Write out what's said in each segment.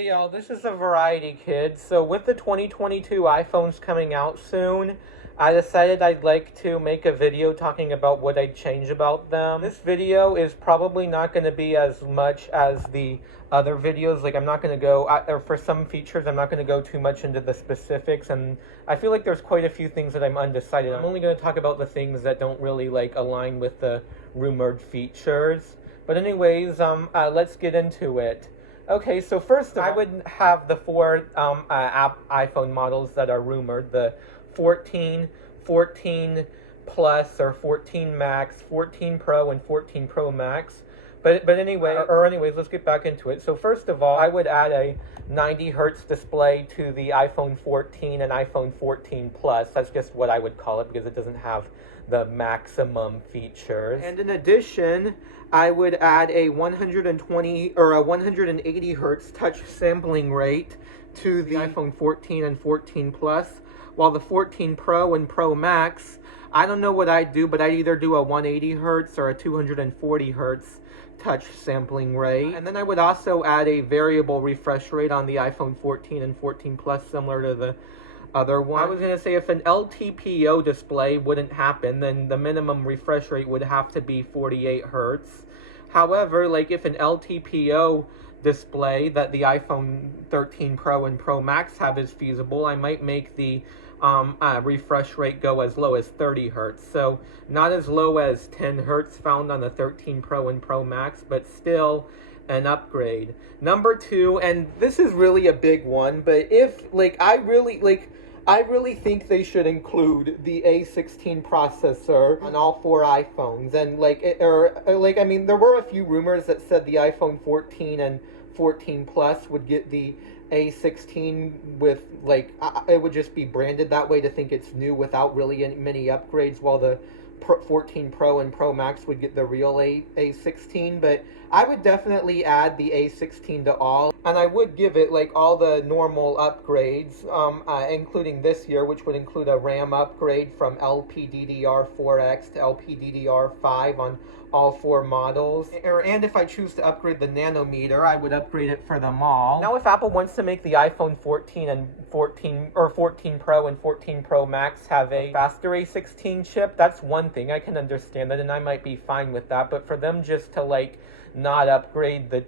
Hey y'all, this is the Variety Kid. So with the 2022 iPhones coming out soon, I decided I'd like to make a video talking about what I'd change about them. This video is probably not going to be as much as the other videos. Like, I'm not going to go, or for some features, I'm not going to go too much into the specifics, and I feel like there's quite a few things that I'm undecided on. I'm only going to talk about the things that don't really, like, align with the rumored features. But anyways, let's get into it. Okay, so first I would have the four iPhone models that are rumored: the 14, 14 Plus or 14 Max, 14 Pro, and 14 Pro Max. But anyways, let's get back into it. So first of all, I would add a 90 hertz display to the iPhone 14 and iPhone 14 Plus. That's just what I would call it because it doesn't have the maximum features. And in addition, I would add a 120 or a 180 hertz touch sampling rate to the iPhone 14 and 14 Plus, while the 14 Pro and Pro Max, I don't know what I'd do, but I'd either do a 180 hertz or a 240 hertz touch sampling rate. And then I would also add a variable refresh rate on the iPhone 14 and 14 Plus, similar to the other one. I was going to say, if an LTPO display wouldn't happen, then the minimum refresh rate would have to be 48 hertz. However, like, if an LTPO display that the iPhone 13 Pro and Pro Max have is feasible, I might make the refresh rate go as low as 30 hertz. So not as low as 10 hertz found on the 13 Pro and Pro Max, but still an upgrade. Number two, and this is really a big one, but if, I really think they should include the A16 processor on all four iPhones. And I mean, there were a few rumors that said the iPhone 14 and 14 Plus would get the A16 with, it would just be branded that way to think it's new without really many upgrades, while the 14 Pro and Pro Max would get the real A16. But I would definitely add the A16 to all, and I would give it all the normal upgrades, including this year, which would include a RAM upgrade from LPDDR4X to LPDDR5 on all four models. And if I choose to upgrade the nanometer, I would upgrade it for them all. Now, if Apple wants to make the iPhone 14 and 14 Pro and 14 Pro Max have a faster A16 chip, that's one thing. I can understand that, and I might be fine with that. But for them just to not upgrade the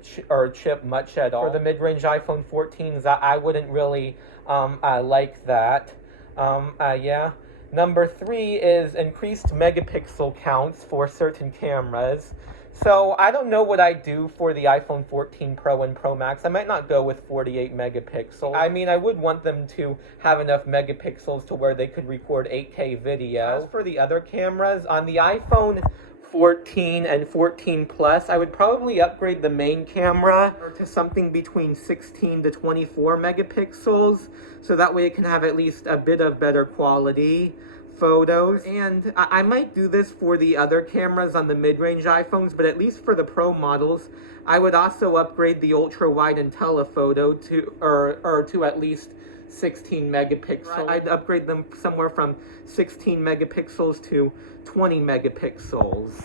chip much at all for the mid-range iPhone 14s, I wouldn't really like that. Yeah. Number three is increased megapixel counts for certain cameras. So I don't know what I'd do for the iPhone 14 Pro and Pro Max. I might not go with 48 megapixels. I mean, I would want them to have enough megapixels to where they could record 8K video. As for the other cameras, on the iPhone 14 and 14 Plus, I would probably upgrade the main camera to something between 16 to 24 megapixels, so that way it can have at least a bit of better quality photos. And I might do this for the other cameras on the mid-range iPhones, but at least for the Pro models, I would also upgrade the ultra-wide and telephoto to at least 16 megapixels. Right. I'd upgrade them somewhere from 16 megapixels to 20 megapixels.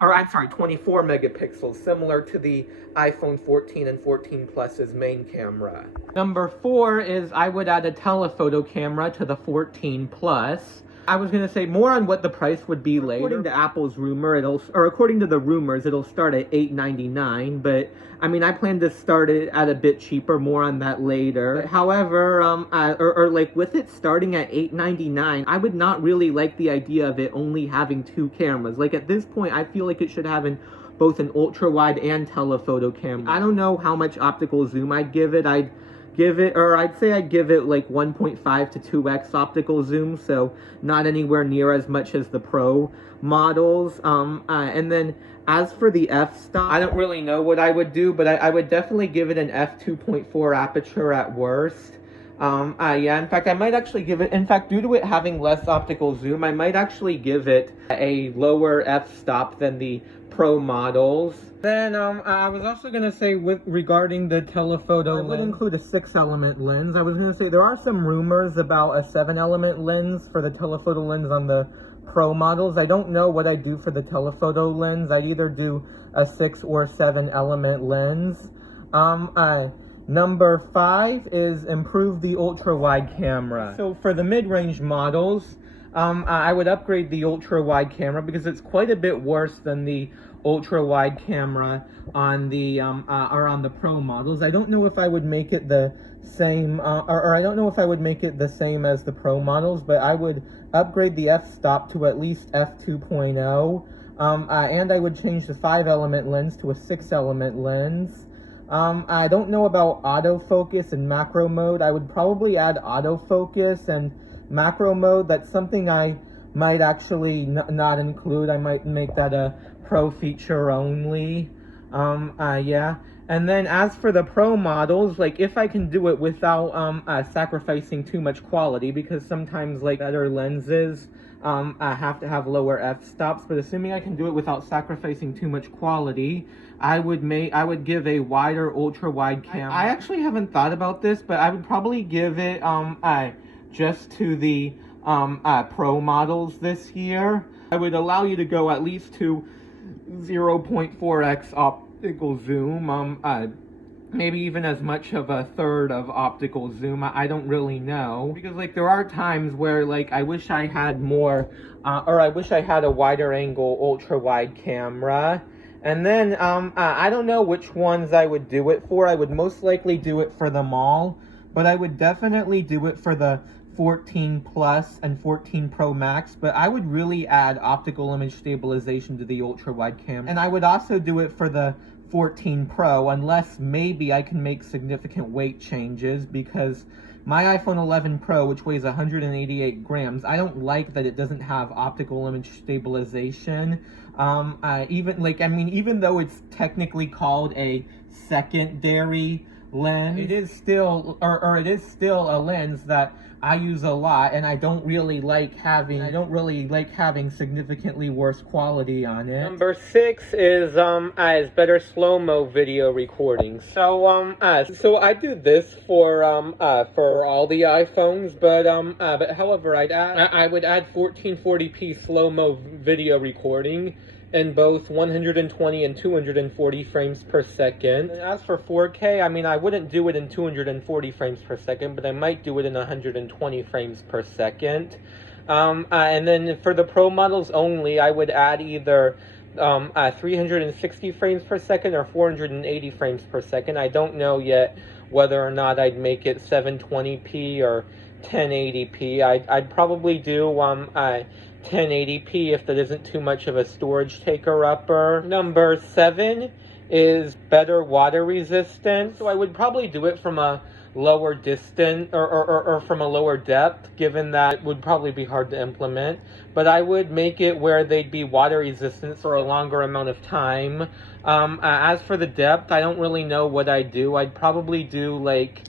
Or, I'm sorry, 24 megapixels, similar to the iPhone 14 and 14 Plus's main camera. Number four is I would add a telephoto camera to the 14 Plus. I was going to say more on what the price would be later. According to Apple's rumor, according to the rumors, it'll start at $899, but I mean, I plan to start it at a bit cheaper, more on that later. However, with it starting at $899, I would not really like the idea of it only having two cameras. At this point, I feel like it should have both an ultra-wide and telephoto camera. I don't know how much optical zoom I'd give it. I'd say I'd give it 1.5 to 2x optical zoom, so not anywhere near as much as the Pro models. And then as for the f-stop, I don't really know what I would do, but I would definitely give it an f2.4 aperture at worst. Yeah, in fact, I might actually give it, due to it having less optical zoom, I might actually give it a lower f-stop than the Pro models. Then, I was also going to say, regarding the telephoto lens, I would include a 6-element lens. I was going to say, there are some rumors about a 7-element lens for the telephoto lens on the Pro models. I don't know what I'd do for the telephoto lens. I'd either do a 6 or 7-element lens. Number 5 is improve the ultra-wide camera. So for the mid-range models, I would upgrade the ultra-wide camera because it's quite a bit worse than the ultra-wide camera on the on the Pro models. I don't know if I would make it the same, or I don't know if I would make it the same as the Pro models, but I would upgrade the f-stop to at least f2.0, and I would change the 5-element lens to a 6-element lens. I don't know about autofocus and macro mode. I would probably add autofocus and macro mode. That's something I might actually not include. I might make that a Pro feature only. Yeah. And then as for the Pro models, like if I can do it without sacrificing too much quality, because sometimes like better lenses I have to have lower f-stops, but assuming I can do it without sacrificing too much quality, I would give a wider ultra-wide camera. I actually haven't thought about this, but I would probably give it just to the Pro models this year. I would allow you to go at least to 0.4x optical zoom, maybe even as much of a third of optical zoom. I don't really know, because like there are times where like I wish I had more, or I wish I had a wider angle ultra wide camera. And then I don't know which ones I would do it for. I would most likely do it for them all, but I would definitely do it for the 14 Plus and 14 Pro Max, but I would really add optical image stabilization to the ultra wide camera. And I would also do it for the 14 Pro, unless maybe I can make significant weight changes, because my iPhone 11 Pro, which weighs 188 grams, I don't like that it doesn't have optical image stabilization. Even though it's technically called a secondary lens, it is still, it is still a lens that I use a lot, and I don't really like having significantly worse quality on it. Number 6 is better slow-mo video recording. So so I do this for all the iPhones, but however I would add 1440p slow-mo video recording in both 120 and 240 frames per second. And as for 4K, I mean, I wouldn't do it in 240 frames per second, but I might do it in 120 frames per second. And then for the Pro models only, I would add either 360 frames per second or 480 frames per second. I don't know yet whether or not I'd make it 720p or 1080p. I'd probably do 1080p if that isn't too much of a storage taker-upper. Number 7 is better water resistance. So I would probably do it from a lower distance or from a lower depth, given that it would probably be hard to implement. But I would make it where they'd be water resistant for a longer amount of time. As for the depth, I don't really know what I'd do. I'd probably do like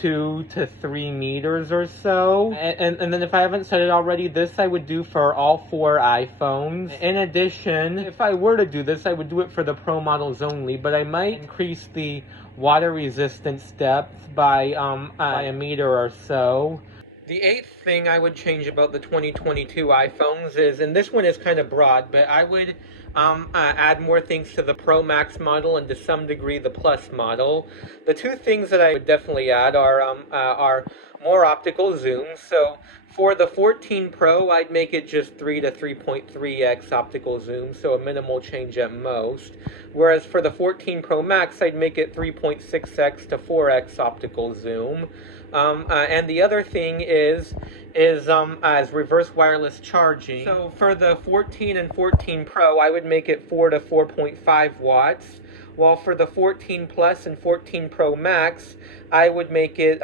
2 to 3 meters or so. And then if I haven't said it already, this I would do for all 4 iPhones. In addition, if I were to do this, I would do it for the Pro models only, but I might increase the water resistance depth by a meter or so. The 8th thing I would change about the 2022 iPhones is, and this one is kind of broad, but I would add more things to the Pro Max model and to some degree the Plus model. The 2 things that I would definitely add are more optical zoom. So for the 14 Pro, I'd make it just 3 to 3.3x optical zoom, so a minimal change at most. Whereas for the 14 Pro Max, I'd make it 3.6x to 4x optical zoom. And the other thing is reverse wireless charging. So for the 14 and 14 Pro, I would make it 4 to 4.5 watts. While for the 14 Plus and 14 Pro Max, I would make it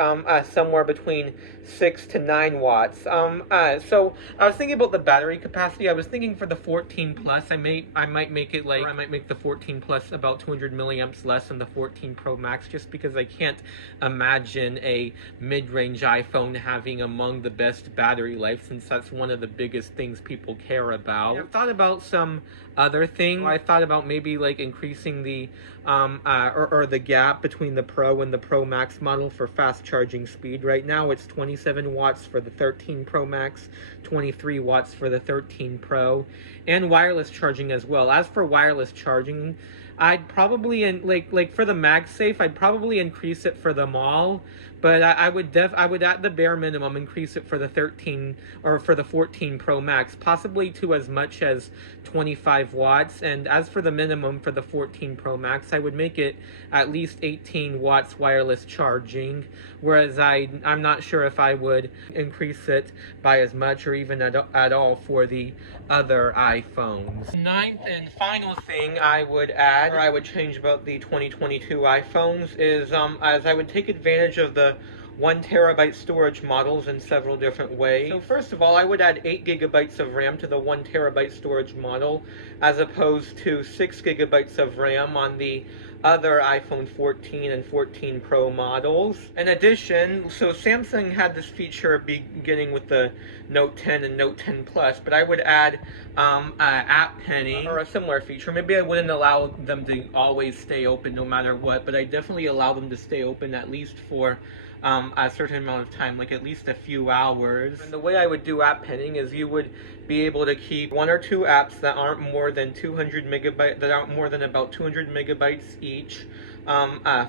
somewhere between 6 to 9 watts. So I was thinking about the battery capacity. I was thinking for the 14 Plus, I might make the 14 Plus about 200 milliamps less than the 14 Pro Max, just because I can't imagine a mid-range iPhone having among the best battery life, since that's one of the biggest things people care about. I've thought about some other things. I thought about maybe like increasing the the gap between the Pro and the Pro Max model for fast charging speed. Right now it's 27 watts for the 13 Pro Max, 23 watts for the 13 Pro, and wireless charging as well. As for wireless charging, I'd probably like for the MagSafe, I'd probably increase it for them all, but I would at the bare minimum increase it for the 13 or for the 14 Pro Max, possibly to as much as 25 watts. And as for the minimum for the 14 Pro Max, I would make it at least 18 watts wireless charging, whereas I'm not sure if I would increase it by as much or even at all for the other iPhones. Ninth and final thing I would add, or I would change about the 2022 iPhones is as I would take advantage of the 1 terabyte storage models in several different ways. So first of all, I would add 8 gigabytes of RAM to the 1 terabyte storage model, as opposed to 6 gigabytes of RAM on the other iPhone 14 and 14 Pro models. In addition, so Samsung had this feature beginning with the Note 10 and Note 10 Plus, but I would add app pinning, or a similar feature. Maybe I wouldn't allow them to always stay open no matter what, but I definitely allow them to stay open at least for a certain amount of time, like at least a few hours. And the way I would do app pinning is you would be able to keep 1 or 2 apps that aren't more than 200 megabytes, that aren't more than about 200 megabytes each,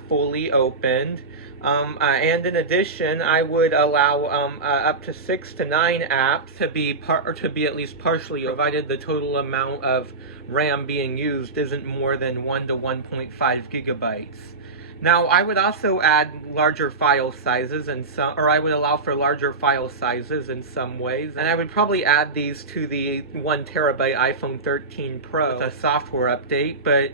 fully opened. And in addition, I would allow up to 6 to 9 apps to be at least partially, provided the total amount of RAM being used isn't more than 1 to 1.5 gigabytes. Now, I would also add larger file sizes I would allow for larger file sizes in some ways, and I would probably add these to the 1 terabyte iPhone 13 Pro with a software update, but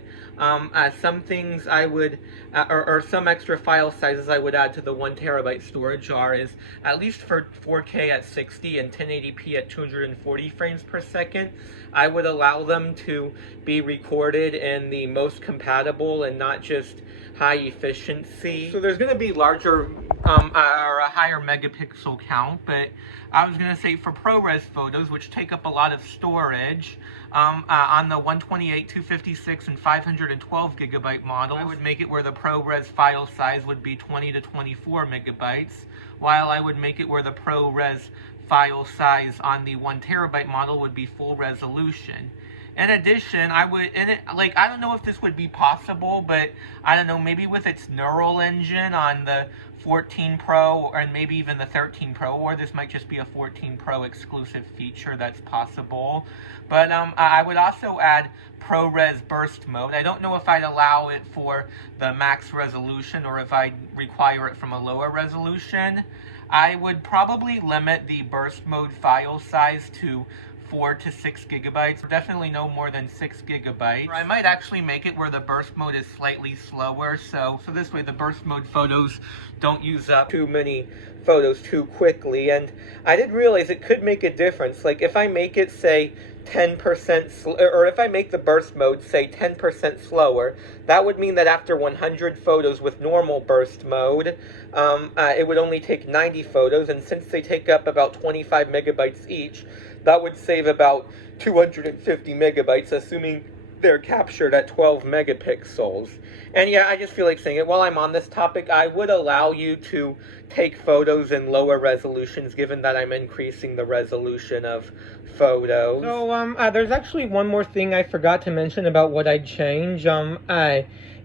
some things I would, or some extra file sizes I would add to the 1 terabyte storage is at least for 4K at 60 and 1080p at 240 frames per second, I would allow them to be recorded in the most compatible and not just high efficiency. So there's going to be larger or a higher megapixel count, but I was going to say for ProRes photos, which take up a lot of storage, on the 128, 256, and 512 gigabyte model, I would make it where the ProRes file size would be 20 to 24 megabytes, while I would make it where the ProRes file size on the 1 terabyte model would be full resolution. In addition, I don't know if this would be possible, but I don't know, maybe with its neural engine on the 14 Pro and maybe even the 13 Pro, or this might just be a 14 Pro exclusive feature that's possible. But I would also add ProRes burst mode. I don't know if I'd allow it for the max resolution or if I'd require it from a lower resolution. I would probably limit the burst mode file size to 4 to 6 gigabytes, definitely no more than 6 gigabytes. Or I might actually make it where the burst mode is slightly slower, so this way the burst mode photos don't use up too many photos too quickly. And I did realize it could make a difference. Like if I make it, say, 10% or if I make the burst mode, say, 10% slower, that would mean that after 100 photos with normal burst mode, it would only take 90 photos, and since they take up about 25 megabytes each, that would save about 250 megabytes, assuming they're captured at 12 megapixels. And yeah, I just feel like saying it. While I'm on this topic, I would allow you to take photos in lower resolutions, given that I'm increasing the resolution of photos. So, there's actually one more thing I forgot to mention about what I'd change.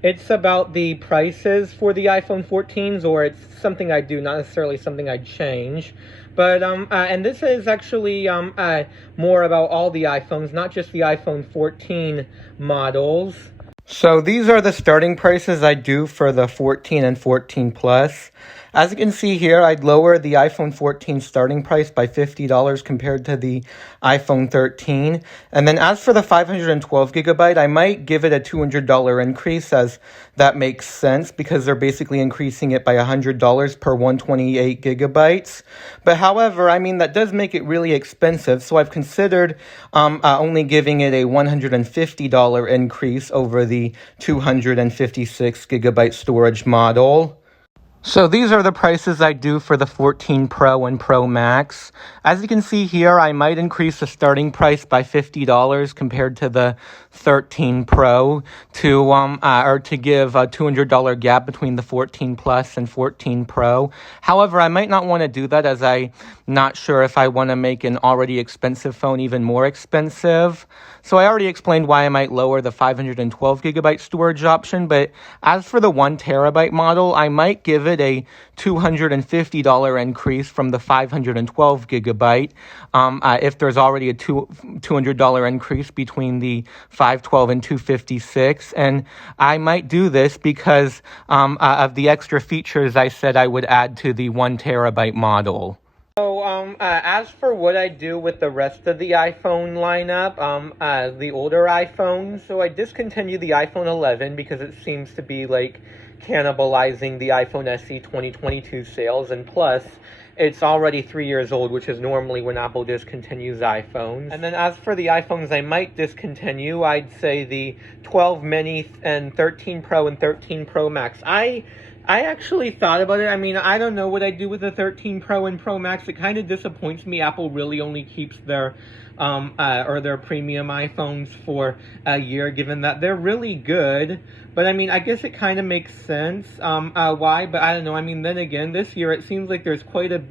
It's about the prices for the iPhone 14s, or it's something I do, not necessarily something I'd change. But, and this is actually more about all the iPhones, not just the iPhone 14 models. So these are the starting prices I do for the 14 and 14 Plus. As you can see here, I'd lower the iPhone 14 starting price by $50 compared to the iPhone 13. And then as for the 512 gigabyte, I might give it a $200 increase, as that makes sense because they're basically increasing it by $100 per 128 gigabytes. But however, I mean, that does make it really expensive. So I've considered only giving it a $150 increase over the 256 gigabyte storage model. So these are the prices I do for the 14 Pro and Pro Max. As you can see here, I might increase the starting price by $50 compared to the 13 Pro to give a $200 gap between the 14 Plus and 14 Pro. However, I might not want to do that as I'm not sure if I want to make an already expensive phone even more expensive. So I already explained why I might lower the 512 gigabyte storage option, but as for the 1 terabyte model, I might give it a $250 increase from the 512 gigabyte if there's already a $200 increase between the 512 and 256. And I might do this because of the extra features I said I would add to the 1 terabyte model. So, as for what I do with the rest of the iPhone lineup, the older iPhones, so I discontinued the iPhone 11 because it seems to be, like, cannibalizing the iPhone SE 2022 sales, and plus, it's already 3 years old, which is normally when Apple discontinues iPhones. And then as for the iPhones I might discontinue, I'd say the 12 mini and 13 Pro and 13 Pro Max. I actually thought about it. I mean, I don't know what I'd do with the 13 Pro and Pro Max. It kind of disappoints me. Apple really only keeps their their premium iPhones for a year, given that they're really good. But I mean, I guess it kind of makes sense. Why? But I don't know. I mean, then again, this year it seems like there's quite a,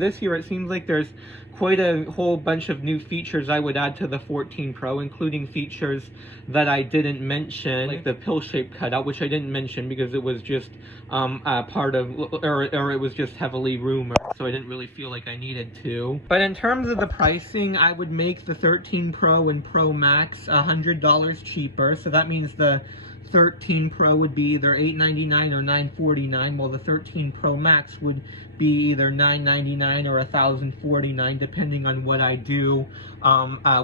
this year it seems like there's quite a whole bunch of new features I would add to the 14 Pro, including features that I didn't mention, like the pill-shaped cutout, which I didn't mention because it was just part of, or it was just heavily rumored, so I didn't really feel like I needed to. But in terms of the pricing, I would make the 13 Pro and Pro Max $100 cheaper, so that means the 13 Pro would be either $899 or $949, while the 13 Pro Max would be either $999 or $1,049, depending on what I do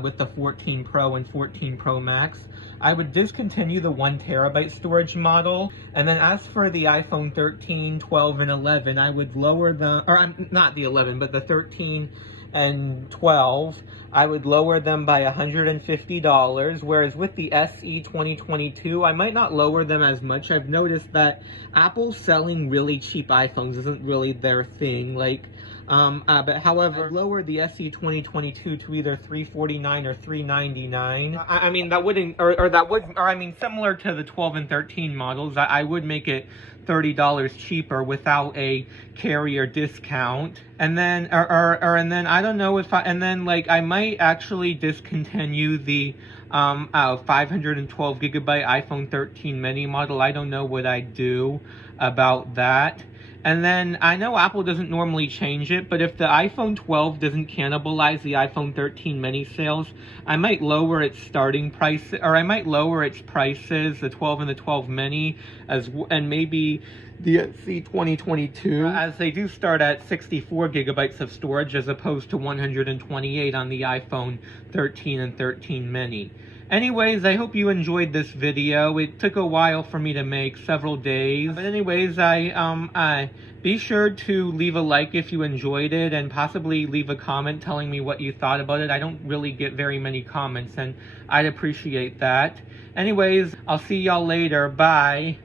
with the 14 Pro and 14 Pro Max. I would discontinue the 1 terabyte storage model, and then as for the iPhone 13, 12, and 11, I would lower the, or not the 11, but the 13 and 12, I would lower them by $150, whereas with the SE 2022, I might not lower them as much. I've noticed that Apple's selling really cheap iPhones isn't really their thing, like, but however, I'd lower the SE 2022 to either $349 or $399. I mean, that wouldn't, I mean, similar to the 12 and 13 models, I would make it $30 cheaper without a carrier discount. And then, and then I don't know if I might actually discontinue the 512 gigabyte iPhone 13 mini model. I don't know what I'd do about that. And then, I know Apple doesn't normally change it, but if the iPhone 12 doesn't cannibalize the iPhone 13 mini sales, I might lower its starting price, or I might lower its prices, the 12 and the 12 mini, and maybe the SE 2022, as they do start at 64 gigabytes of storage as opposed to 128 on the iPhone 13 and 13 mini. Anyways, I hope you enjoyed this video. It took a while for me to make, several days. But anyways, be sure to leave a like if you enjoyed it, and possibly leave a comment telling me what you thought about it. I don't really get very many comments, and I'd appreciate that. Anyways, I'll see y'all later. Bye.